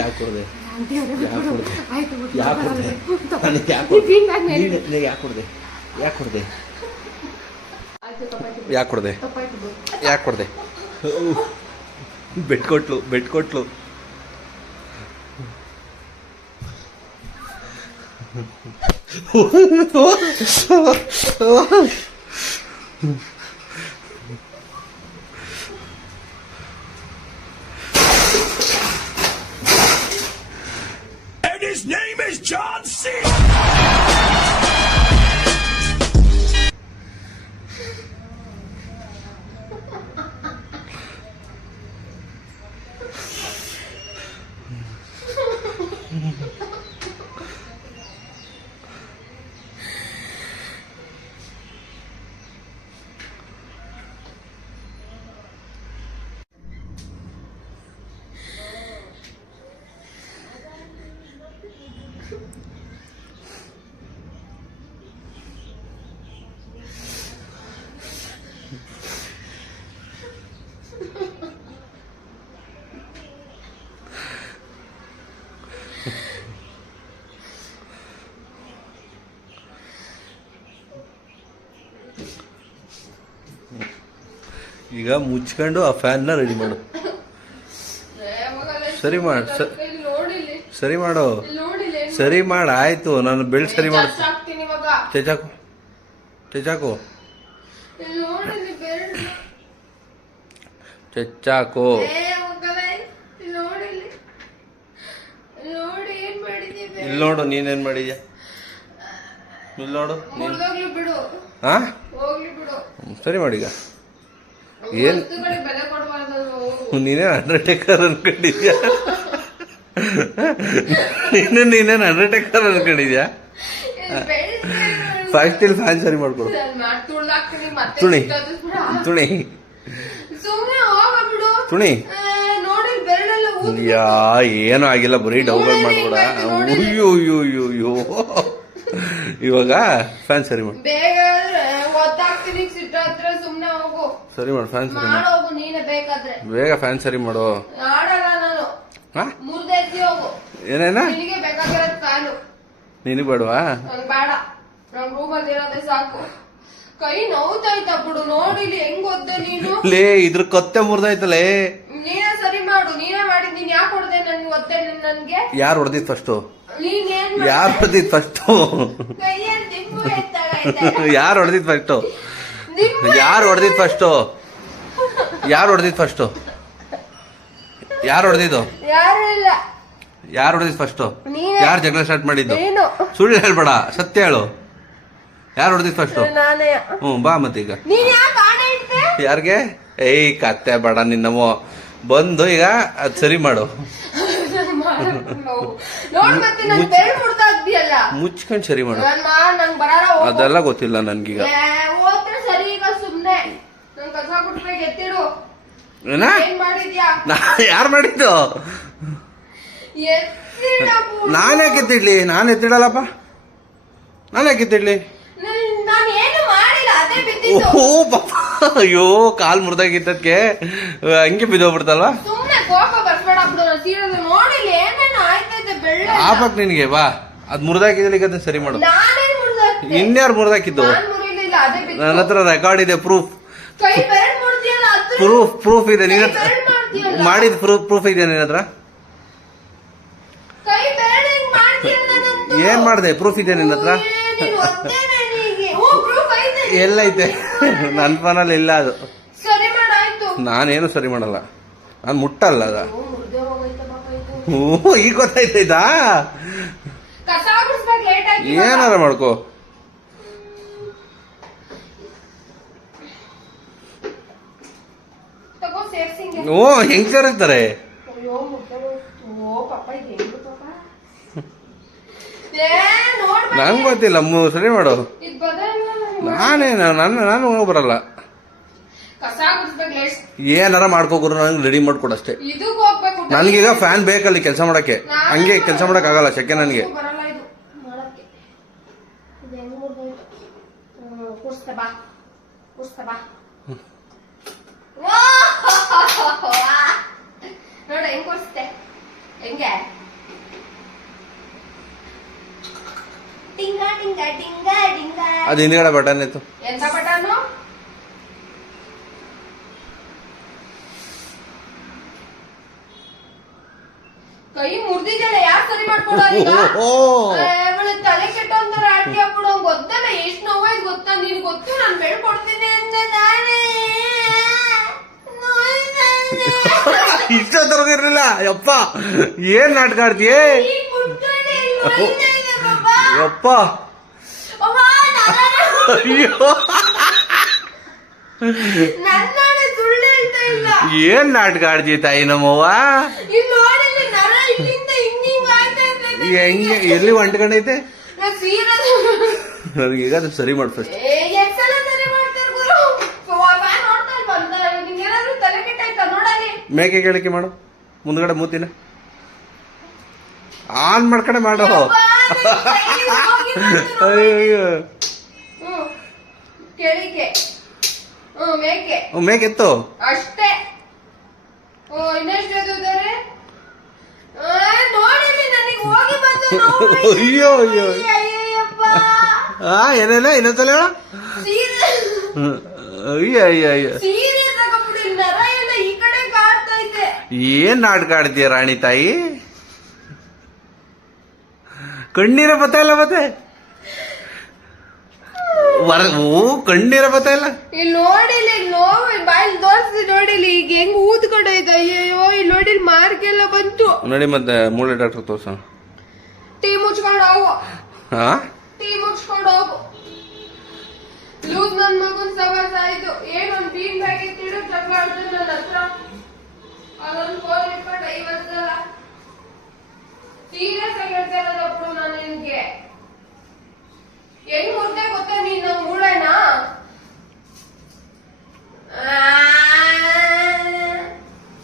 ಯಾಕೆ ಕೊಡದೆ bait ಕೊಟ್ಲು And his name is John C. ಈಗ ಮುಚ್ಕೊಂಡು ಆ ಫ್ಯಾನ್ನ ರೆಡಿ ಮಾಡು. ಸರಿ ಮಾಡು, ಸರಿ ಮಾಡು, ಸರಿ ಮಾಡು. ಆಯ್ತು, ನಾನು ಬೆಳ್ ಸರಿ ಮಾಡು. ತೆಚಾಕು ತೆಚಾಕು ಚೆಚ್ಚಾಕು. ಇಲ್ಲಿ ನೋಡು, ನೀನೇನ್ ಮಾಡಿದ್ಯಾ? ಇಲ್ಲಿ ನೋಡು ನೀನು. ಹಾ, ಸರಿ ಮಾಡೀಗ. ಏನ್ ನೀನೇನ್ ಅಂಡರ್ಟೇಕರ್ ಅನ್ಕೊಂಡಿದ್ಯಾ? ನೀನೇನ್ ಅಂಡರ್ಟೇಕರ್ ಅನ್ಕೊಂಡಿದ್ಯಾ? ಫಸ್ಟ್ ಇಲ್ಲಿ ಫ್ಯಾನ್ ಸರಿ ಮಾಡ್ಕೊಡು. ತುಣಿ ತುಣಿ ತುಣಿ. ಯಾ, ಏನೂ ಆಗಿಲ್ಲ, ಬರೀ ಡೌನ್ಲೋಡ್ ಮಾಡ್ಕೊಡ. ಅಯ್ಯೋ ಅಯ್ಯೋ ಅಯ್ಯೋ ಅಯ್ಯೋ. ಇವಾಗ ಫ್ಯಾನ್ ಸರಿ ಮಾಡು. ಸರಿ ಮಾಡು, ಫ್ಯಾನ್ ಸರಿ ಮಾಡು. ಬೇಗ ಫ್ಯಾನ್ ಸರಿ ಮಾಡು. ಏನೇನ ನಿನಗೆ ಬೇಡವಾ? ಕೈ ನೋವ್ತಾಯ್ತಾ ಬಿಡು. ನೋಡಿಲಿ ಹೆಂಗ್ ಒದ್ದೆ ನೀನು. ಲೇ, ಇದ್ರ ಕತ್ತೆ ಮುರಿದೈತಲೇ. ನೀನೇ ಸರಿ ಮಾಡು. ನೀನೇ ಮಾಡಿದ್. ನೀನ್ ಯಾಕೆ ಹೊಡೆದೆ ನನ್ಗೆ? ಒದ್ದೆ ನನ್ಗೆ ಯಾರು ಹೊಡೆದಿದ್ ಫಸ್ಟು? ನೀನೇನ್ ಯಾರು ಹೊಡೆದಿದ್ ಫಸ್ಟು? ಯಾರು ಹೊಡೆದಿದ್ ಫಸ್ಟು? ಯಾರು ಹೊಡೆದಿದ್ ಫಸ್ಟು? ಯಾರು ಹೊಡೆದಿದ್ ಫಸ್ಟು? ಯಾರು ಹೊಡೆದಿದ್ದು? ಯಾರು ಹೊಡೆದಿದ್ ಫಸ್ಟು? ಯಾರು ಜಗಳ ಸ್ಟಾರ್ಟ್ ಮಾಡಿದ್ದು? ಸುಳ್ಳು ಹೇಳ್ಬೇಡ, ಸತ್ಯ ಹೇಳು. ಯಾರು ಹೊಡೆದಿದ್ ಫಸ್ಟು? ಬಾ ಮತ್ತೀಗ. ಯಾರಿಗೆ? ಏಯ್ ಕತ್ತೆ ಬೇಡ ನಿನ್ನಮ್ಮ. ಬಂದು ಈಗ ಅದ್ ಸರಿ ಮಾಡು. ಮುಚ್ಕೊಂಡ್ ಸರಿ ಮಾಡು. ಅದೆಲ್ಲ ಗೊತ್ತಿಲ್ಲ ನನ್ಗೀಗ. ಯಾರು ಮಾಡಿದ್ದು? ನಾನು ಯಾಕೆ ಎತ್ತಿಡ್ಲಿ? ನಾನು ಎತ್ತಿಡಲ್ಲಪ್ಪ. ನಾನು ಯಾಕೆ ಎತ್ತಿಡ್ಲಿ? ಓ ಪಾಪ, ಅಯ್ಯೋ, ಕಾಲ್ ಮುರಿದಾಗಿದ್ದಕ್ಕೆ ಹಂಗೆ ಬಿದ್ದೋಗ್ಬಿಡ್ತಲ್ವಾ? ಆಪಕ್ ನಿನ್ಗೆ ಬಾ. ಅದ್ ಮುರಿದಾಕಿದ್ರೆ ಅದನ್ನ ಸರಿ ಮಾಡು. ಇನ್ಯಾರು ಮುರಿದಾಕಿದ್ದು? ನನ್ನ ಹತ್ರ ರೆಕಾರ್ಡ್ ಇದೆ, ಪ್ರೂಫ್ ಇದೆ. ನಿನ್ನ ಹತ್ರ ಮಾಡಿದ ಪ್ರೂಫ್ ಇದೆ ನಿನ್ನ ಹತ್ರ? ಏನ್ ಮಾಡಿದೆ? ಪ್ರೂಫ್ ಇದೆ ನಿನ್ನ ಹತ್ರ? ಎಲ್ಲೈತೆ? ನನ್ನ ಫೋನಲ್ಲಿ ಇಲ್ಲ ಅದು. ನಾನೇನು ಸರಿ ಮಾಡಲ್ಲ, ನಾನು ಮುಟ್ಟಲ್ಲ ಅದ. ಈಗ ಗೊತ್ತಾಯ್ತಾ? ಏನಾರ ಮಾಡ್ಕೋ. ಓ, ಹೆಂಗ್ ಸೇರಿಸ್ತಾರೆ? ನಂಗೆ ಗೊತ್ತಿಲ್ಲ. ಸರಿ ಮಾಡು. ನಾನು ಬರಲ್ಲ. ಏನಾರ ಮಾಡ್ಕೋ ಗುರು, ನಂಗೆ ರೆಡಿ ಮಾಡ್ಕೊಡು ಅಷ್ಟೇ. ನನ್ಗೀಗ ಫ್ಯಾನ್ ಬೇಕಲ್ಲಿ ಕೆಲಸ ಮಾಡಕ್ಕೆ. ಹಂಗೆ ಕೆಲಸ ಮಾಡಕ್ ಆಗಲ್ಲ, ಶೆಕೆ ನನಗೆ. ಹೆಂಗೆ ಟಿಂಗ ಟಿಂಗ ಟಿಂಗ ಟಿಂಗ ಅದು ಹಿಂದ್ಗಡೆ ಬಟನ್ ಇತ್ತು. ಎಂತ ಬಟನ್ನು? ಕೈ ಮುರಿದಿದ್ದಲ್ಲ, ಯಾರು ಸರಿ ಮಾಡ್ಕೊಡೋದೀಗ? ತಲೆ ಕೆಟ್ಟೊಂತರ ಆಡ್ತಿ ಹಾಕ್ಬಿಡು. ಗೊತ್ತಲ್ಲ ಎಷ್ಟು ನೋವಾಯ್ತು ಗೊತ್ತಾ? ನೀನ್ ಗೊತ್ತು, ನಾನು ಬೆಳ್ಕೊಡ್ತೀನಿ ಅಂತ ನಾನೇ ಇಷ್ಟೊತ್ತರ್ಗ ಇರ್ಲಿಲ್ಲ. ಯಪ್ಪ ಏನ್ ನಾಟಕ ಆಡ್ತೀಯ ಯಪ್ಪ. ಅಯ್ಯೋ ನನ್ನಾಳೆ ಸುಳ್ಳು ಹೇಳ್ತಾ ಇಲ್ಲ. ಏನ್ ನಾಟಕ ಆಡ್ತೀಯ ತಾಯಿ ನಮ್ಮವ್ವ? ಇಲ್ಲಿ ನೋಡಿಲ್ಲಿ ನರ ಇಲ್ಲಿಂದ ಹಿಂಗಿಂಗ್ ಆಗ್ತಾ ಇದೆ. ಹೆಂಗೆ ಎಲ್ಲಿ ಒಂಟ್ಕೊಂಡೈತೆ? ನಾ ಸೀರೆ ನನಗೀಗ ಅದು ಸರಿ ಮಾಡು ಫಸ್ಟ್. ಎಷ್ಟ್ ಸಲ ಸರಿ ಮಾಡ್ತಾರೆ ಗುರು? ಫ್ಯಾನ್ ನೋಡ್ತಾ ಇಲ್ವಾ ಅಂತ? ನಿಂಗೇನಾದ್ರು ತಲೆ ಕೆಟ್ಟಾಯ್ತಾ ನೋಡಲ್ಲಿ? ಮೇಕೆ ಕೇಳಿಕೆ ಮಾಡು, ಮುಂದ್ಗಡೆ ಮೂತಿನ ಆನ್ ಮಾಡ್ಕಡೆ ಮಾಡು. ಅಯ್ಯೋ ಕೇಳಿಕೆ ಮೇಕೆ ಮೇಕೆತ್ತು ಅಷ್ಟೇ. ಇನ್ನೆಷ್ಟು ಓದಿದ್ದಾರೆ ನೋಡಿಲಿ. ನನಗೆ ಹೋಗಿ ಬಂದು ಅಯ್ಯೋ ಅಯ್ಯೋ ಅಯ್ಯಪ್ಪ. ಏನೇನ ಇನ್ನೊಂದ್ಸಲ ಹೇಳ. ಅಯ್ಯೋ ಅಯ್ಯೋ ಅಯ್ಯೋ ಸೀರೆ ತಗೊಂಡ್ಬಿಡಿ. ನರ ಎಲ್ಲ ಈ ಕಡೆ ಕಾಡ್ತೈತೆ. ಏನ್ ನಾಟಕ ಆಡ್ತೀಯ ರಾಣಿ ತಾಯಿ? ಕಣ್ಣೀರ ಬತ್ತ ಇಲ್ಲ ಮತ್ತೆ ಕಣ್ಣೀರ ಬತ್ತ ಇಲ್ಲ. ಇಲ್ಲಿ ನೋಡಿಲಿ, ನೋವು ಬಾಯಲ್ಲಿ ತೋರಿಸಿ ನೋಡಿಲಿ. ಈಗ ಹೆಂಗ್ ಊದ್ಕೊಂಡೈತೆ. ಅಯ್ಯೋ ಇಲ್ಲಿ ನೋಡಿಲಿ, ಮಾರ್ಕ್ ಎಲ್ಲ ಬಂತು ನೋಡಿ. ಮತ್ತೆ ಮೂಳೆ ಡಾಕ್ಟರ್ ತೋರ್ಸ. ಟೀ ಮುಚ್ಕೊಂಡು ಹೋಗು. ಹಾ ಟೀ ಮುಚ್ಕೊಂಡು ಹೋಗು. ಲೂಸ್ ನನ್ ಮಗನ್ ಸವಾಸ ಆಯ್ತು. ಏನೊಂದ್ ಬೀನ್ ಪ್ಯಾಕೆಟ್ ಇಡು, ಜಗಳ ಆಡ್ತಾನೆ ನನ್ನ ಹತ್ರ. ಅದೊಂದು ಫೋನ್ ಇಟ್ಕೊಂಡು 50 ಸಲ ಸೀರಿಯಸ್ ಆಗಿ ಹೇಳ್ತಾ ಇರೋದು.